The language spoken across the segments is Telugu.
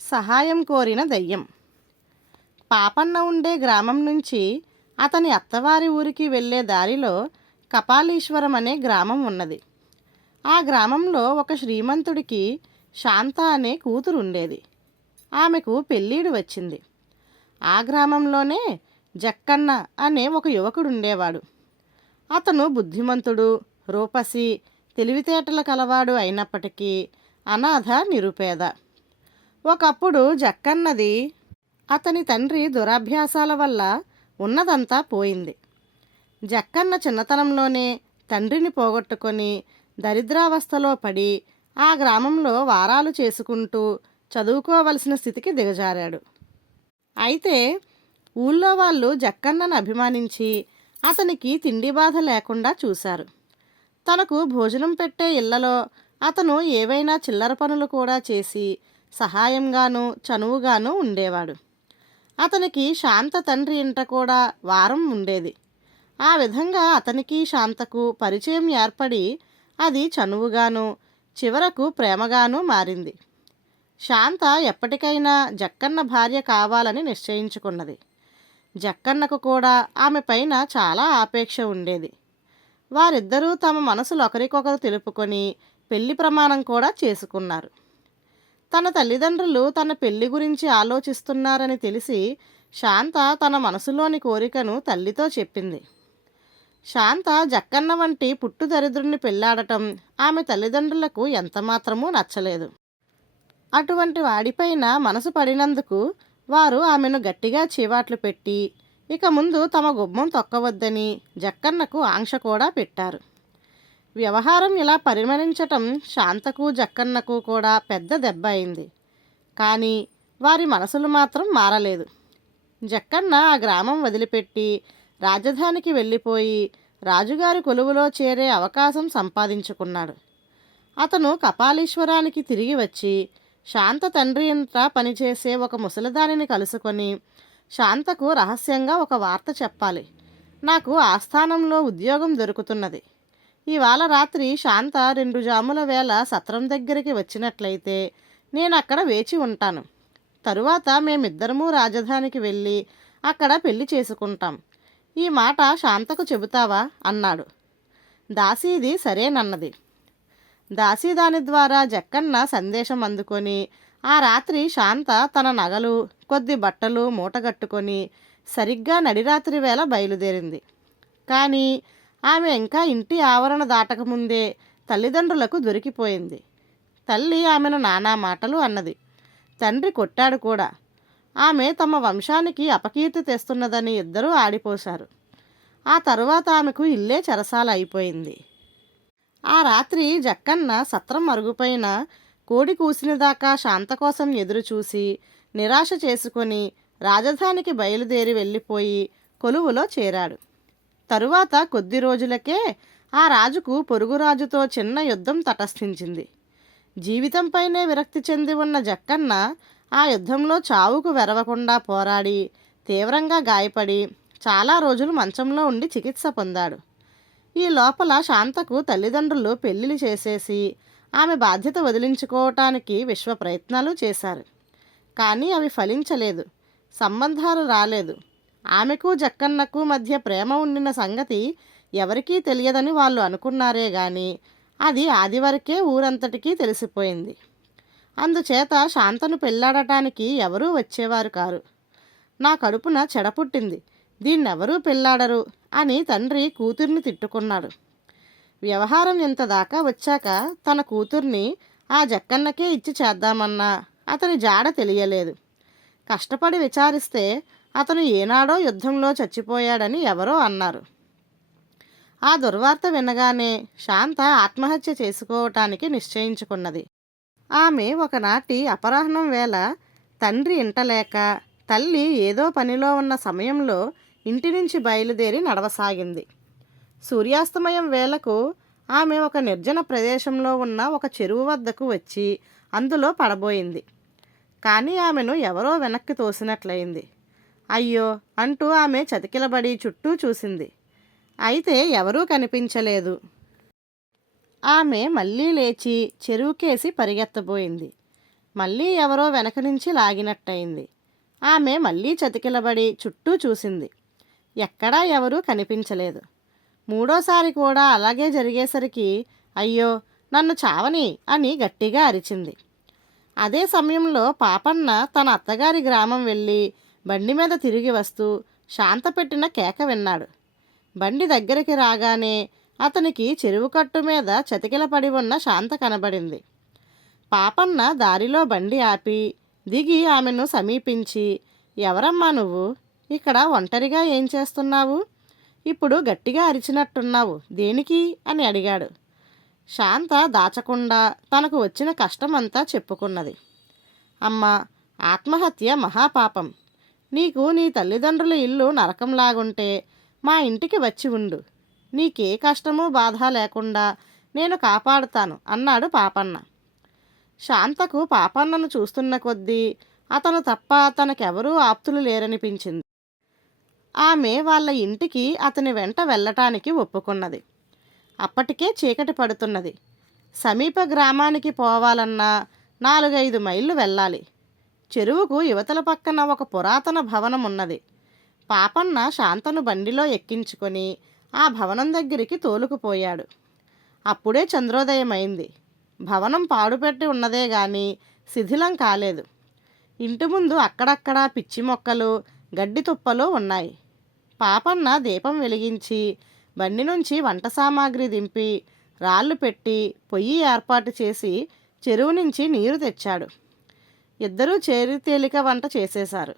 సహాయం కోరిన దెయ్యం. పాపన్న ఉండే గ్రామం నుంచి అతని అత్తవారి ఊరికి వెళ్ళే దారిలో కపాలీశ్వరం అనే గ్రామం ఉన్నది. ఆ గ్రామంలో ఒక శ్రీమంతుడికి శాంత అనే కూతురు ఉండేది. ఆమెకు పెళ్ళీడు వచ్చింది. ఆ గ్రామంలోనే జక్కన్న అనే ఒక యువకుడు ఉండేవాడు. అతను బుద్ధిమంతుడు, రూపసి, తెలివితేటల కలవాడు అయినప్పటికీ అనాథ, నిరుపేద. ఒకప్పుడు జక్కన్నది అతని తండ్రి దురభ్యాసాల వల్ల ఉన్నదంతా పోయింది. జక్కన్న చిన్నతనంలోనే తండ్రిని పోగొట్టుకొని దరిద్రావస్థలో పడి ఆ గ్రామంలో వారాలు చేసుకుంటూ చదువుకోవలసిన స్థితికి దిగజారాడు. అయితే ఊళ్ళో వాళ్ళు జక్కన్నను అభిమానించి అతనికి తిండి బాధ లేకుండా చూశారు. తనకు భోజనం పెట్టే ఇళ్లలో అతను ఏవైనా చిల్లర పనులు కూడా చేసి సహాయంగాను చనువుగాను ఉండేవాడు. అతనికి శాంత తండ్రి ఇంట కూడా వారం ఉండేది. ఆ విధంగా అతనికి శాంతకు పరిచయం ఏర్పడి అది చనువుగాను చివరకు ప్రేమగాను మారింది. శాంత ఎప్పటికైనా జక్కన్న భార్య కావాలని నిశ్చయించుకున్నది. జక్కన్నకు కూడా ఆమె పైన చాలా ఆపేక్ష ఉండేది. వారిద్దరూ తమ మనసులు ఒకరికొకరు తెలుపుకొని పెళ్లి ప్రమాణం కూడా చేసుకున్నారు. తన తల్లిదండ్రులు తన పెళ్లి గురించి ఆలోచిస్తున్నారని తెలిసి శాంత తన మనసులోని కోరికను తల్లితో చెప్పింది. శాంత జక్కన్న వంటి పుట్టు దరిద్రుణ్ణి పెళ్లాడటం ఆమె తల్లిదండ్రులకు ఎంతమాత్రమూ నచ్చలేదు. అటువంటి వాడిపైన మనసు పడినందుకు వారు ఆమెను గట్టిగా చీవాట్లు పెట్టి ఇక ముందు తమ గుమ్మం తొక్కవద్దని జక్కన్నకు ఆంక్ష కూడా పెట్టారు. వ్యవహారం ఇలా పరిమళించటం శాంతకు జక్కన్నకు కూడా పెద్ద దెబ్బ అయింది. కానీ వారి మనసులు మాత్రం మారలేదు. జక్కన్న ఆ గ్రామం వదిలిపెట్టి రాజధానికి వెళ్ళిపోయి రాజుగారి కొలువులో చేరే అవకాశం సంపాదించుకున్నాడు. అతను కపాలీశ్వరానికి తిరిగి వచ్చి శాంత తండ్రి ఇంట పనిచేసే ఒక ముసలిదానిని కలుసుకొని, శాంతకు రహస్యంగా ఒక వార్త చెప్పాలి, నాకు ఆస్థానంలో ఉద్యోగం దొరుకుతున్నది. ఇవాళ రాత్రి శాంత 2 జాముల వేళ సత్రం దగ్గరికి వచ్చినట్లయితే నేను అక్కడ వేచి ఉంటాను. తరువాత మేమిద్దరము రాజధానికి వెళ్ళి అక్కడ పెళ్లి చేసుకుంటాం. ఈ మాట శాంతకు చెబుతావా అన్నాడు. దాసీది సరేనన్నది. దాసీ దాని ద్వారా జక్కన్న సందేశం అందుకొని ఆ రాత్రి శాంత తన నగలు, కొద్ది బట్టలు మూటగట్టుకొని సరిగ్గా నడిరాత్రి వేళ బయలుదేరింది. కానీ ఆమె ఇంకా ఇంటి ఆవరణ దాటకముందే తల్లిదండ్రులకు దొరికిపోయింది. తల్లి ఆమెను నానా మాటలు అన్నది. తండ్రి కొట్టాడు కూడా. ఆమె తమ వంశానికి అపకీర్తి తెస్తున్నదని ఇద్దరూ ఆడిపోశారు. ఆ తరువాత ఆమెకు ఇల్లే చెరసాల అయిపోయింది. ఆ రాత్రి జక్కన్న సత్రం అరుగుపైన కోడి కూసినదాకా శాంత కోసం ఎదురుచూసి నిరాశ చేసుకొని రాజధానికి బయలుదేరి వెళ్ళిపోయి కొలువులో చేరాడు. తరువాత కొద్ది రోజులకే ఆ రాజుకు పొరుగురాజుతో చిన్న యుద్ధం తటస్థించింది. జీవితంపైనే విరక్తి చెంది ఉన్న జక్కన్న ఆ యుద్ధంలో చావుకు వెరవకుండా పోరాడి తీవ్రంగా గాయపడి చాలా రోజులు మంచంలో ఉండి చికిత్స పొందాడు. ఈ లోపల శాంతకు తల్లిదండ్రులు పెళ్లిళ్ళు చేసేసి ఆమె బాధ్యత వదిలించుకోవటానికి విశ్వ ప్రయత్నాలు చేశారు. కానీ అవి ఫలించలేదు. సంబంధాలు రాలేదు. ఆమెకు జక్కన్నకు మధ్య ప్రేమ ఉండిన సంగతి ఎవరికీ తెలియదని వాళ్ళు అనుకున్నారే గాని అది ఆదివరకే ఊరంతటికీ తెలిసిపోయింది. అందుచేత శాంతను పెళ్లాడటానికి ఎవరూ వచ్చేవారు కారు. నా కడుపున చెడపుట్టింది, దీన్నెవరూ పెళ్లాడరు అని తండ్రి కూతుర్ని తిట్టుకున్నాడు. వ్యవహారం ఇంతదాకా వచ్చాక తన కూతుర్ని ఆ జక్కన్నకే ఇచ్చి చేద్దామన్నా అతని జాడ తెలియలేదు. కష్టపడి విచారిస్తే అతను ఏనాడో యుద్ధంలో చచ్చిపోయాడని ఎవరో అన్నారు. ఆ దుర్వార్త వినగానే శాంత ఆత్మహత్య చేసుకోవటానికి నిశ్చయించుకున్నది. ఆమె ఒకనాటి అపరాహ్నం వేళ తండ్రి ఇంటలేక తల్లి ఏదో పనిలో ఉన్న సమయంలో ఇంటి నుంచి బయలుదేరి నడవసాగింది. సూర్యాస్తమయం వేళకు ఆమె ఒక నిర్జన ప్రదేశంలో ఉన్న ఒక చెరువు వద్దకు వచ్చి అందులో పడబోయింది. కానీ ఆమెను ఎవరో వెనక్కి తోసినట్లయింది. అయ్యో అంటూ ఆమె చతికిలబడి చుట్టూ చూసింది. అయితే ఎవరూ కనిపించలేదు. ఆమె మళ్ళీ లేచి చెరువుకేసి పరిగెత్తబోయింది. మళ్ళీ ఎవరో వెనక నుంచి లాగినట్టయింది. ఆమె మళ్ళీ చతికిలబడి చుట్టూ చూసింది. ఎక్కడా ఎవరూ కనిపించలేదు. మూడోసారి కూడా అలాగే జరిగేసరికి అయ్యో నన్ను చావని అని గట్టిగా అరిచింది. అదే సమయంలో పాపన్న తన అత్తగారి గ్రామం వెళ్ళి బండి మీద తిరిగి వస్తూ శాంత పెట్టిన కేక విన్నాడు. బండి దగ్గరికి రాగానే అతనికి చెరువు కట్టు మీద చతికిలపడి ఉన్న శాంత కనబడింది. పాపన్న దారిలో బండి ఆపి దిగి ఆమెను సమీపించి, ఎవరమ్మా నువ్వు? ఇక్కడ ఒంటరిగా ఏం చేస్తున్నావు? ఇప్పుడు గట్టిగా అరిచినట్టున్నావు, దేనికి అని అడిగాడు. శాంత దాచకుండా తనకు వచ్చిన కష్టమంతా చెప్పుకున్నది. అమ్మా, ఆత్మహత్య మహాపాపం. నీకు నీ తల్లిదండ్రుల ఇల్లు నరకంలాగుంటే మా ఇంటికి వచ్చి ఉండు. నీకే కష్టమూ బాధ లేకుండా నేను కాపాడుతాను అన్నాడు పాపన్న. శాంతకు పాపన్నను చూస్తున్న కొద్దీ అతను తప్ప తనకెవరూ ఆప్తులు లేరనిపించింది. ఆమె వాళ్ళ ఇంటికి అతని వెంట వెళ్ళటానికి ఒప్పుకున్నది. అప్పటికే చీకటి పడుతున్నది. సమీప గ్రామానికి పోవాలన్నా 4-5 మైళ్ళు వెళ్ళాలి. చెరువుకు యువతల పక్కన ఒక పురాతన భవనం ఉన్నది. పాపన్న శాంతను బండిలో ఎక్కించుకొని ఆ భవనం దగ్గరికి తోలుకుపోయాడు. అప్పుడే చంద్రోదయం అయింది. భవనం పాడుపెట్టి ఉన్నదే గాని శిథిలం కాలేదు. ఇంటి ముందు అక్కడక్కడా పిచ్చి మొక్కలు, గడ్డి తుప్పలు ఉన్నాయి. పాపన్న దీపం వెలిగించి బండి నుంచి వంట సామాగ్రి దింపి రాళ్ళు పెట్టి పొయ్యి ఏర్పాటు చేసి చెరువు నుంచి నీరు తెచ్చాడు. ఇద్దరూ చేరి తేలిక వంట చేసేశారు.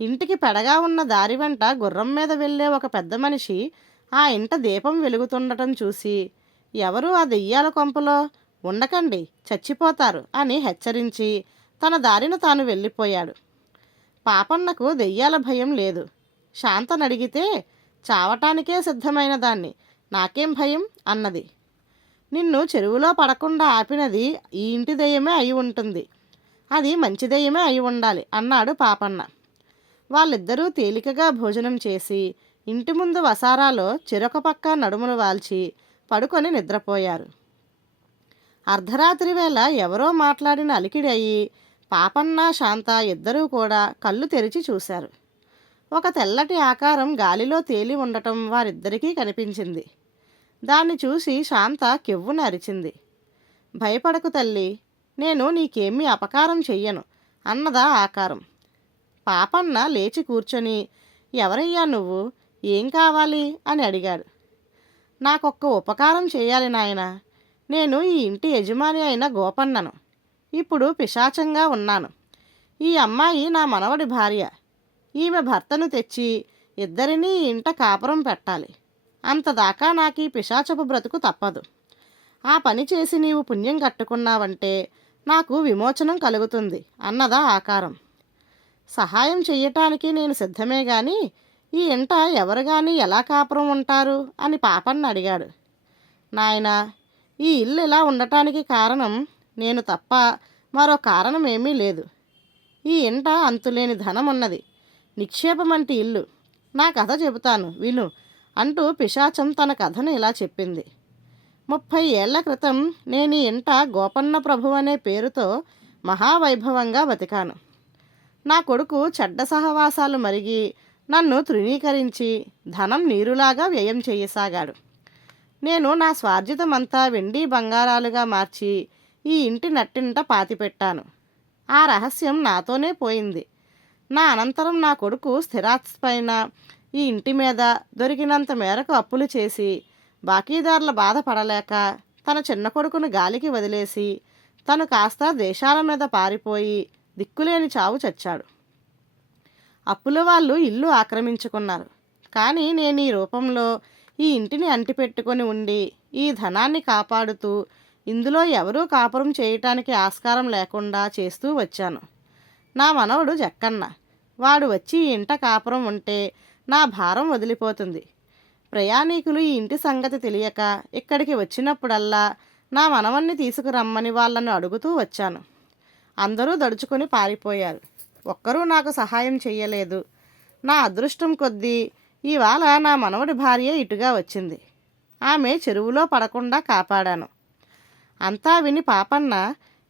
ఇంటికి పెడగా ఉన్న దారి వెంట గుర్రం మీద వెళ్ళే ఒక పెద్ద మనిషి ఆ ఇంట దీపం వెలుగుతుండటం చూసి, ఎవరు ఆ దెయ్యాల కొంపలో ఉండకండి, చచ్చిపోతారు అని హెచ్చరించి తన దారిన తాను వెళ్ళిపోయాడు. పాపన్నకు దెయ్యాల భయం లేదు. శాంతనడిగితే, చావటానికే సిద్ధమైన దాన్ని, నాకేం భయం అన్నది. నిన్ను చెరువులో పడకుండా ఆపినది ఈ ఇంటి దెయ్యమే అయి ఉంటుంది. అది మంచి దెయ్యమే అయి ఉండాలి అన్నాడు పాపన్న. వాళ్ళిద్దరూ తేలికగా భోజనం చేసి ఇంటి ముందు వసారాలో చెరొక పక్క నడుములు వాల్చి పడుకొని నిద్రపోయారు. అర్ధరాత్రి వేళ ఎవరో మాట్లాడిన అలికిడి అయ్యి పాపన్న శాంత ఇద్దరూ కూడా కళ్ళు తెరిచి చూశారు. ఒక తెల్లటి ఆకారం గాలిలో తేలి ఉండటం వారిద్దరికీ కనిపించింది. దాన్ని చూసి శాంత కెవ్వున అరిచింది. భయపడకు తల్లి, నేను నీకేమీ అపకారం చెయ్యను అన్నదా ఆకారం. పాపన్న లేచి కూర్చొని, ఎవరయ్యా నువ్వు, ఏం కావాలి అని అడిగాడు. నాకొక్క ఉపకారం చేయాలి నాయనా. నేను ఈ ఇంటి యజమాని అయిన గోపన్నను. ఇప్పుడు పిశాచంగా ఉన్నాను. ఈ అమ్మాయి నా మనవడి భార్య. ఈమె భర్తను తెచ్చి ఇద్దరినీ ఈ ఇంట కాపురం పెట్టాలి. అంతదాకా నాకు ఈ పిశాచపు బ్రతుకు తప్పదు. ఆ పని చేసి నీవు పుణ్యం కట్టుకున్నావంటే నాకు విమోచనం కలుగుతుంది అన్నదా ఆకారం. సహాయం చెయ్యటానికి నేను సిద్ధమే గాని ఈ ఇంట ఎవరు కానీ ఎలా కాపురం ఉంటారు అని పాపన్న అడిగాడు. నాయనా, ఈ ఇల్లు ఇలా ఉండటానికి కారణం నేను తప్ప మరో కారణం ఏమీ లేదు. ఈ ఇంట అంతులేని ధనం ఉన్నది, నిక్షేపమంటి ఇల్లు. నా కథ చెబుతాను విను అంటూ పిశాచం తన కథను ఇలా చెప్పింది. 30 ఏళ్ల క్రితం నేను ఈ ఇంట గోపన్న ప్రభు అనే పేరుతో మహావైభవంగా బతికాను. నా కొడుకు చెడ్డ సహవాసాలు మరిగి నన్ను తృణీకరించి ధనం నీరులాగా వ్యయం చేయసాగాడు. నేను నా స్వార్జితమంతా వెండి బంగారాలుగా మార్చి ఈ ఇంటి నట్టింట పాతిపెట్టాను. ఆ రహస్యం నాతోనే పోయింది. నా అనంతరం నా కొడుకు స్థిరాస్తిపైన ఈ ఇంటి మీద దొరికినంత మేరకు అప్పులు చేసి బాకీదారుల బాధపడలేక తన చిన్న కొడుకును గాలికి వదిలేసి తను కాస్త దేశాల మీద పారిపోయి దిక్కులేని చావు చచ్చాడు. అప్పుల వాళ్ళు ఇల్లు ఆక్రమించుకున్నారు. కానీ నేను ఈ రూపంలో ఈ ఇంటిని అంటిపెట్టుకొని ఉండి ఈ ధనాన్ని కాపాడుతూ ఇందులో ఎవరూ కాపురం చేయటానికి ఆస్కారం లేకుండా చేస్తూ వచ్చాను. నా మనవడు జక్కన్న. వాడు వచ్చి ఈ ఇంట కాపురం ఉంటే నా భారం వదిలిపోతుంది. ప్రయాణికులు ఈ ఇంటి సంగతి తెలియక ఇక్కడికి వచ్చినప్పుడల్లా నా మనవణ్ణి తీసుకురమ్మని వాళ్ళను అడుగుతూ వచ్చాను. అందరూ దడుచుకొని పారిపోయారు. ఒక్కరూ నాకు సహాయం చెయ్యలేదు. నా అదృష్టం కొద్దీ ఇవాళ నా మనవడి భార్య ఇటుగా వచ్చింది. ఆమె చెరువులో పడకుండా కాపాడాను. అంతా విని పాపన్న,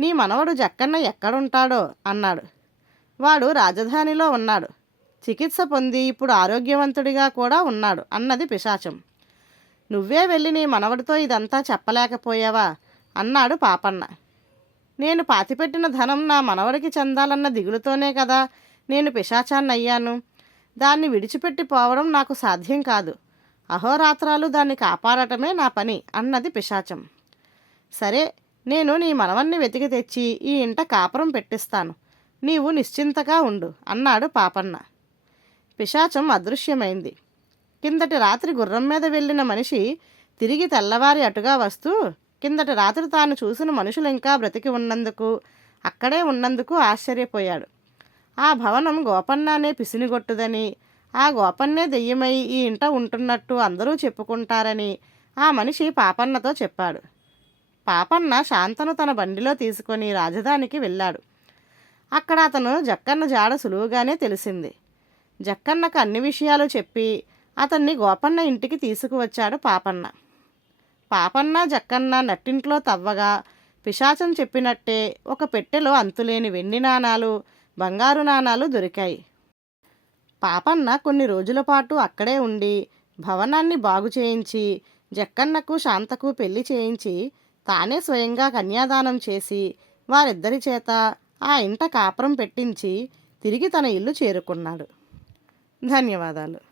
నీ మనవడు జక్కన్న ఎక్కడుంటాడో అన్నాడు. వాడు రాజధానిలో ఉన్నాడు. చికిత్స పొంది ఇప్పుడు ఆరోగ్యవంతుడిగా కూడా ఉన్నాడు అన్నది పిశాచం. నువ్వే వెళ్ళి నీ మనవడితో ఇదంతా చెప్పలేకపోయావా అన్నాడు పాపన్న. నేను పాతిపెట్టిన ధనం నా మనవడికి చెందాలన్న దిగులుతోనే కదా నేను పిశాచాన్నయ్యాను. దాన్ని విడిచిపెట్టి పోవడం నాకు సాధ్యం కాదు. అహోరాత్రాలు దాన్ని కాపాడటమే నా పని అన్నది పిశాచం. సరే, నేను నీ మనవన్ని వెతికి తెచ్చి ఈ ఇంట కాపురం పెట్టిస్తాను. నీవు నిశ్చింతగా ఉండు అన్నాడు పాపన్న. పిశాచం అదృశ్యమైంది. కిందటి రాత్రి గుర్రం మీద వెళ్ళిన మనిషి తిరిగి తెల్లవారి అటుగా వస్తూ కిందటి రాత్రి తాను చూసిన మనుషులు ఇంకా బ్రతికి ఉన్నందుకు, అక్కడే ఉన్నందుకు ఆశ్చర్యపోయాడు. ఆ భవనం గోపన్న అనే పిసినిగొట్టుదని, ఆ గోపన్నే దెయ్యమై ఈ ఇంట ఉంటున్నట్టు అందరూ చెప్పుకుంటారని ఆ మనిషి పాపన్నతో చెప్పాడు. పాపన్న శాంతను తన బండిలో తీసుకొని రాజధానికి వెళ్ళాడు. అక్కడ అతను జక్కన్న జాడ సులువుగానే తెలిసింది. జక్కన్నకు అన్ని విషయాలు చెప్పి అతన్ని గోపన్న ఇంటికి తీసుకువచ్చాడు పాపన్న. పాపన్న జక్కన్న నట్టింట్లో తవ్వగా పిశాచం చెప్పినట్టే ఒక పెట్టెలో అంతులేని వెండి నాణాలు, బంగారు నాణాలు దొరికాయి. పాపన్న కొన్ని రోజుల పాటు అక్కడే ఉండి భవనాన్ని బాగు చేయించి జక్కన్నకు శాంతకు పెళ్లి చేయించి తానే స్వయంగా కన్యాదానం చేసి వారిద్దరి చేత ఆ ఇంట కాపురం పెట్టించి తిరిగి తన ఇల్లు చేరుకున్నాడు. ధన్యవాదాలు.